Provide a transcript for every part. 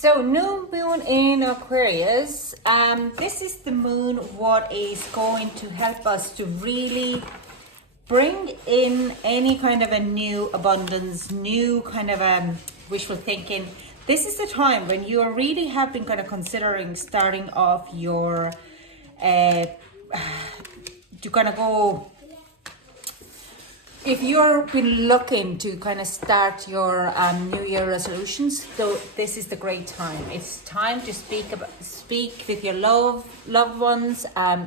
So new moon in Aquarius. This is the moon what is going to help us to really bring in any kind of a new abundance, new kind of wishful thinking. This is the time when you are really have been kind of considering starting off your to kind of go, if you've been looking to kind of start your New Year resolutions, so this is the great time. It's time to speak with your loved ones.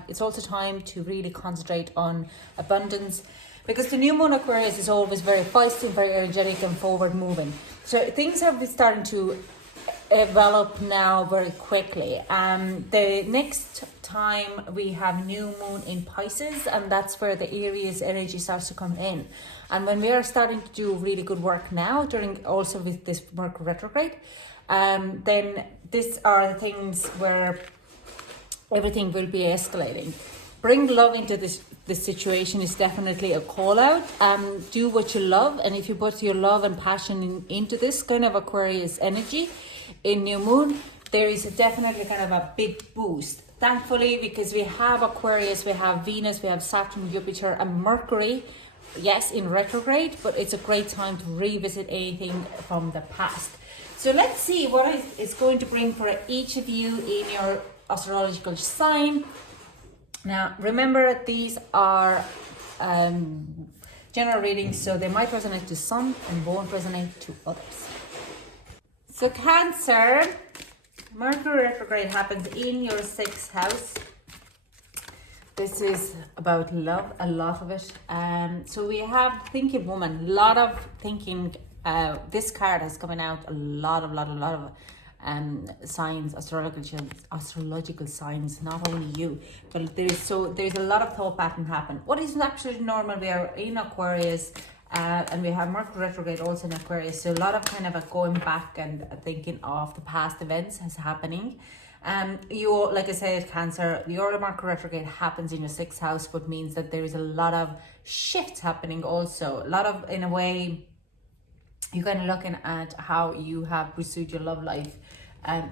It's also time to really concentrate on abundance, because the new moon Aquarius is always very feisty, very energetic and forward moving. So things have been starting to develop now very quickly. The next time we have new moon in Pisces, and that's where the Aries energy starts to come in. And when we are starting to do really good work now, during also with this Mercury retrograde, then these are the things where everything will be escalating. Bring love into this situation is definitely a call out. Do what you love, and if you put your love and passion into this kind of Aquarius energy in new moon, there is definitely kind of a big boost. Thankfully, because we have Aquarius, we have Venus, we have Saturn, Jupiter and Mercury, yes, in retrograde, but it's a great time to revisit anything from the past. So let's see what it's going to bring for each of you in your astrological sign. Now, remember, these are general readings, so they might resonate to some and won't resonate to others. So Cancer, Mercury retrograde happens in your 6th house. This is about love, a lot of it. So we have thinking woman, a lot of thinking. This card has coming out a lot of signs, astrological signs, not only you, but there's a lot of thought pattern happen. What is absolutely normal? We are in Aquarius. And we have Mercury retrograde also in Aquarius, so a lot of kind of a going back and thinking of the past events is happening. You, like I said, Cancer, your Mercury retrograde happens in your 6th house, but means that there is a lot of shifts happening also. A lot of, in a way, you're kind of looking at how you have pursued your love life,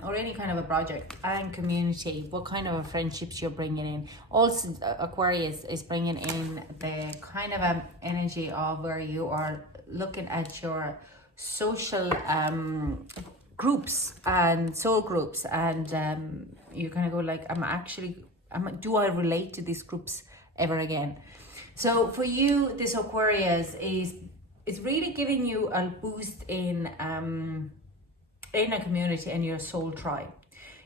or any kind of a project and community, what kind of friendships you're bringing in. Also, Aquarius is bringing in the kind of energy of where you are looking at your social groups and soul groups, and you kind of go like, do I relate to these groups ever again? So for you, this Aquarius is really giving you a boost in a community and your soul tribe.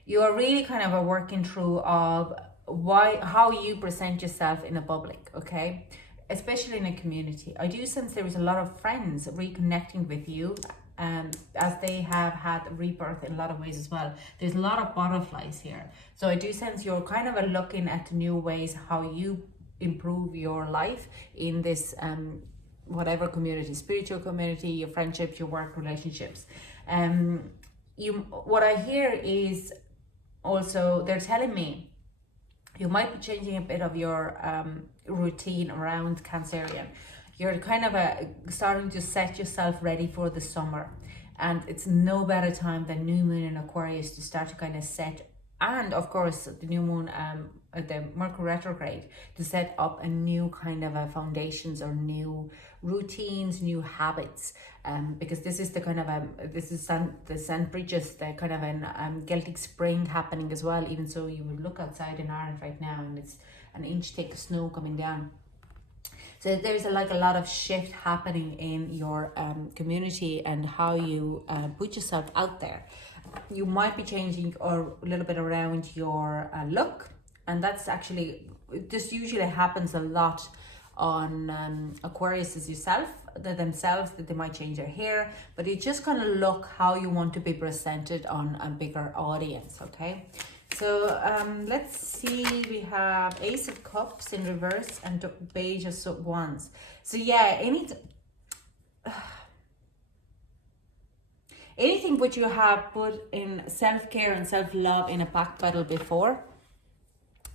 You are really kind of working through of how you present yourself in a public, okay? Especially in a community. I do sense there is a lot of friends reconnecting with you, as they have had rebirth in a lot of ways as well. There's a lot of butterflies here. So I do sense you're kind of looking at new ways how you improve your life in this whatever community, spiritual community, your friendships, your work relationships. What I hear is also, they're telling me you might be changing a bit of your routine around Cancerian. You're kind of starting to set yourself ready for the summer, and it's no better time than new moon in Aquarius to start to kind of set, and of course the new moon the Mercury retrograde, to set up a new kind of foundations or new routines, new habits, because this is the kind of the St. Bridges, the kind of an Celtic spring happening as well. Even so, you would look outside in Ireland right now and it's an inch thick of snow coming down. So there's a lot of shift happening in your community and how you put yourself out there. You might be changing or a little bit around your look, and that's actually, this usually happens a lot on Aquarius as themselves, that they might change their hair, but you just kind of look how you want to be presented on a bigger audience, okay? So let's see, we have Ace of Cups in reverse and Page of Wands. So yeah, anything which you have put in self-care and self-love in a back pedal before,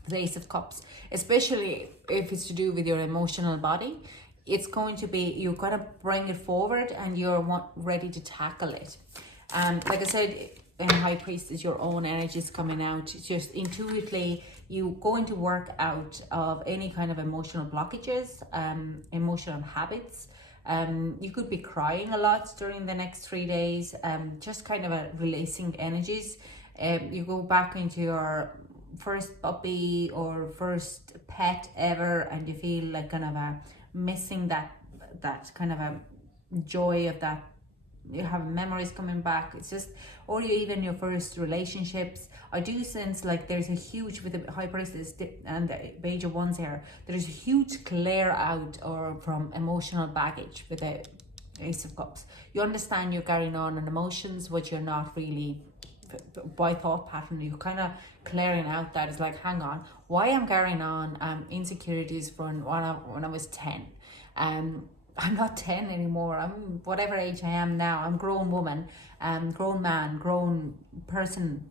the Ace of Cups, especially if it's to do with your emotional body, it's going to be, you're going to bring it forward and you're ready to tackle it. Like I said, in High Priestess, your own energy is coming out. It's just intuitively, you going to work out of any kind of emotional blockages, emotional habits. You could be crying a lot during the next 3 days, just kind of releasing energies. You go back into your first puppy or first pet ever, and you feel like kind of missing that kind of a joy of that. You have memories coming back. It's just, or even your first relationships. I do sense like there's a huge, with the High Priestess and the Page of Wands here, there's a huge clear out or from emotional baggage with the Ace of Cups. You understand you're carrying on in emotions, but you're not really, by thought pattern, you're kind of clearing out that. It's like, hang on, why I'm carrying on insecurities from when I was 10. I'm not 10 anymore. I'm whatever age I am now. I'm a grown woman, grown man, grown person.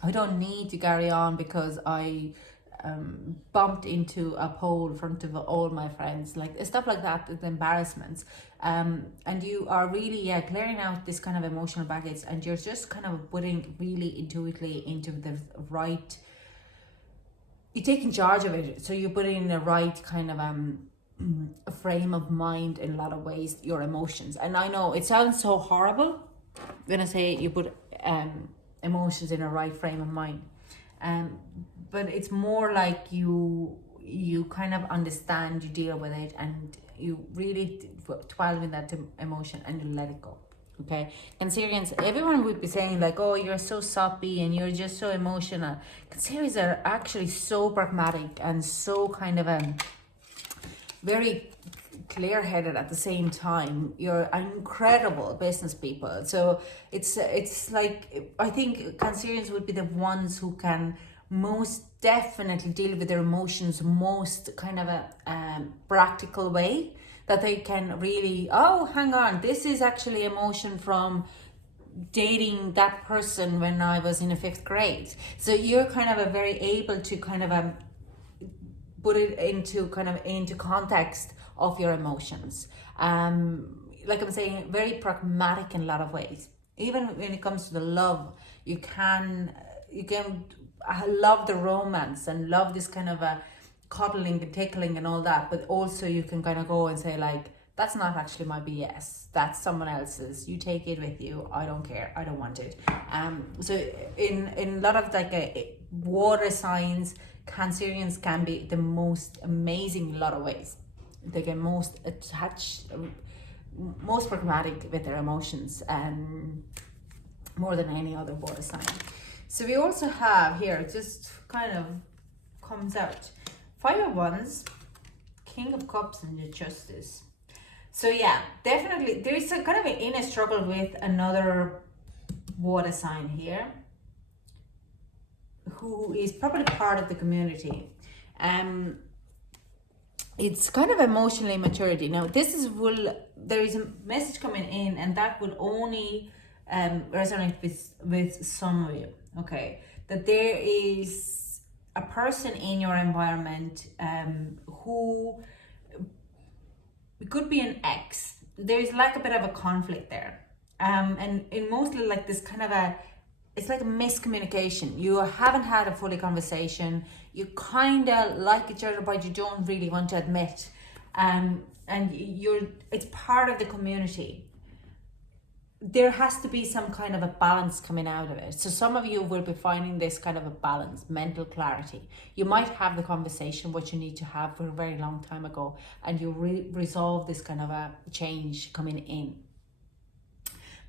I don't need to carry on because I bumped into a pole in front of all my friends, like stuff like that, with embarrassments. And you are really clearing out this kind of emotional baggage, and you're just kind of putting really intuitively into the right, you're taking charge of it. So you're putting in the right kind of a frame of mind in a lot of ways, your emotions. And I know it sounds so horrible when I say you put emotions in a right frame of mind, but it's more like you kind of understand, you deal with it, and you really dwell in that emotion and you let it go. Okay, Cancerians, everyone would be saying like, oh, you're so soppy and you're just so emotional. Cancerians are actually so pragmatic and so kind of very clear-headed at the same time. You're incredible business people. So it's like, I think Cancerians would be the ones who can most definitely deal with their emotions most kind of a practical way, that they can really, oh, hang on, this is actually emotion from dating that person when I was in the 5th grade. So you're kind of a very able to kind of put it into context of your emotions. Like I'm saying, very pragmatic in a lot of ways. Even when it comes to the love, you can love the romance and love this kind of a cuddling and tickling and all that, but also you can kind of go and say like, that's not actually my BS, that's someone else's, you take it with you, I don't care, I don't want it. So in a lot of like water signs, Cancerians can be the most amazing in a lot of ways. They get most attached, most pragmatic with their emotions, more than any other water sign. So we also have here, just kind of comes out, 5 of Wands, King of Cups, and the Justice. So yeah, definitely there is a kind of an inner struggle with another water sign here, who is probably part of the community. It's kind of emotional immaturity. Now this is, there is a message coming in, and that would only resonate with some of you, okay? That there is a person in your environment who, it could be an ex. There is like a bit of a conflict there, and in mostly like this kind of it's like a miscommunication. You haven't had a fully conversation. You kind of like each other, but you don't really want to admit. And it's part of the community. There has to be some kind of a balance coming out of it. So some of you will be finding this kind of a balance, mental clarity. You might have the conversation what you need to have for a very long time ago, and you resolve this kind of a change coming in.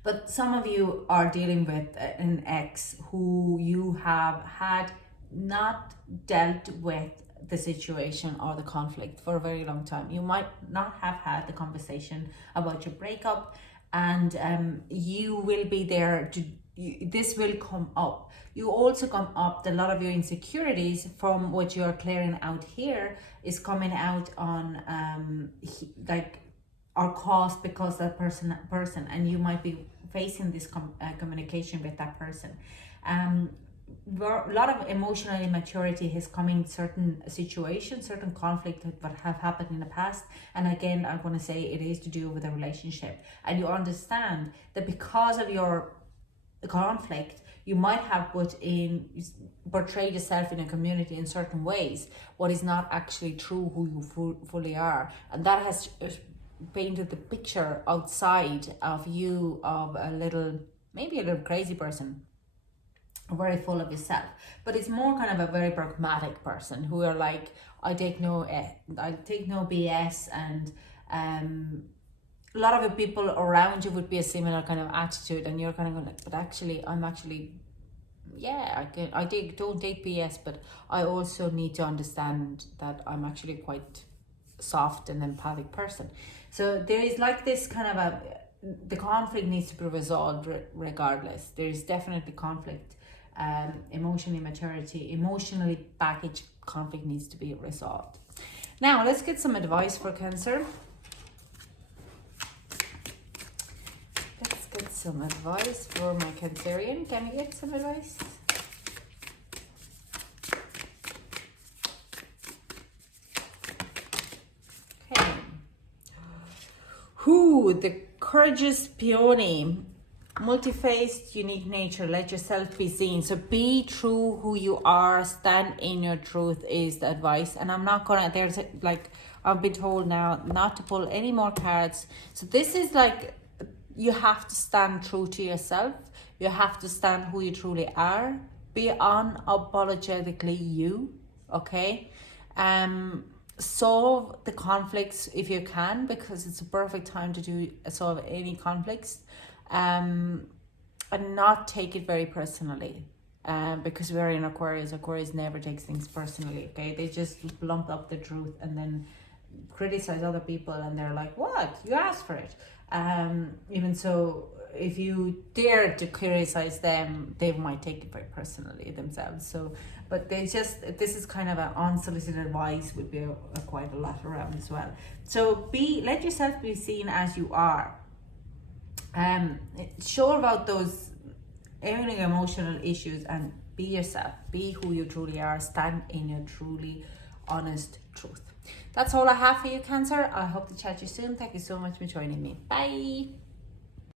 But some of you are dealing with an ex who you have had not dealt with the situation or the conflict for a very long time. You might not have had the conversation about your breakup, and you will be there to, this will come up. You also come up, a lot of your insecurities from what you're clearing out here is coming out on like are caused because that person, and you might be facing this communication with that person. A lot of emotional immaturity has come in certain situations, certain conflict that have happened in the past. And again, I want to say it is to do with a relationship. And you understand that because of your conflict you might have portrayed yourself in a community in certain ways, what is not actually true who you fully are, and that has painted the picture outside of you of maybe a little crazy person, very full of yourself. But it's more kind of a very pragmatic person who are like, I take no BS, and a lot of the people around you would be a similar kind of attitude, and you're kind of going like, but actually I'm actually, yeah, don't take BS, but I also need to understand that I'm actually quite soft and empathic person. So there is like this kind of the conflict needs to be resolved regardless. There is definitely conflict, emotionally packaged conflict needs to be resolved. Now let's get some advice for Cancer. Let's get some advice for my Cancerian. Can we get some advice? Okay. The courageous peony. Multi-faced, unique nature, let yourself be seen. So be true who you are, stand in your truth is the advice. And I'm not gonna, I've been told now not to pull any more cards. So this is like, you have to stand true to yourself. You have to stand who you truly are. Be unapologetically you, okay? Solve the conflicts if you can, because it's a perfect time to solve any conflicts. And not take it very personally, because we're in Aquarius. Aquarius never takes things personally, okay? They just lump up the truth and then criticize other people, and they're like, what? You asked for it. Even so, if you dare to criticize them, they might take it very personally themselves. So, but this is kind of an unsolicited advice, would be quite a lot around as well. So let yourself be seen as you are. Sure about those any emotional issues, and be yourself, be who you truly are, stand in your truly honest truth. That's all I have for you, Cancer. I hope to chat to you soon. Thank you so much for joining me. Bye.